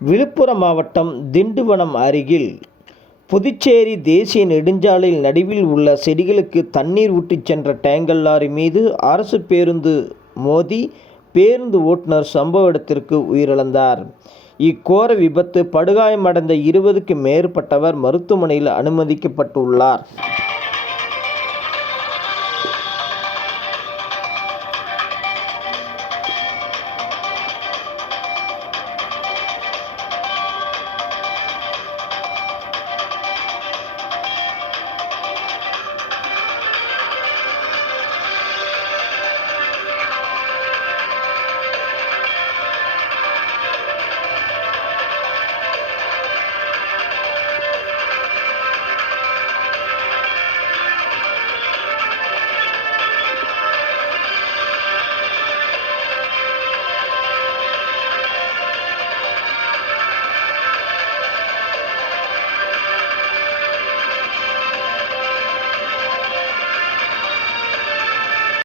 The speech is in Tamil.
விழுப்புரம் மாவட்டம் திண்டிவனம் அருகில் புதுச்சேரி தேசிய நெடுஞ்சாலையில் நடுவில் உள்ள செடிகளுக்கு தண்ணீர் ஊற்றிச் சென்ற டேங்கர் லாரி மீது அரசு பேருந்து மோதி பேருந்து ஓட்டுநர் சம்பவ இடத்திற்கு உயிரிழந்தார். இக்கோர விபத்து படுகாயமடைந்த 20க்கும் மேற்பட்டவர் மருத்துவமனையில் அனுமதிக்கப்பட்டுள்ளார்.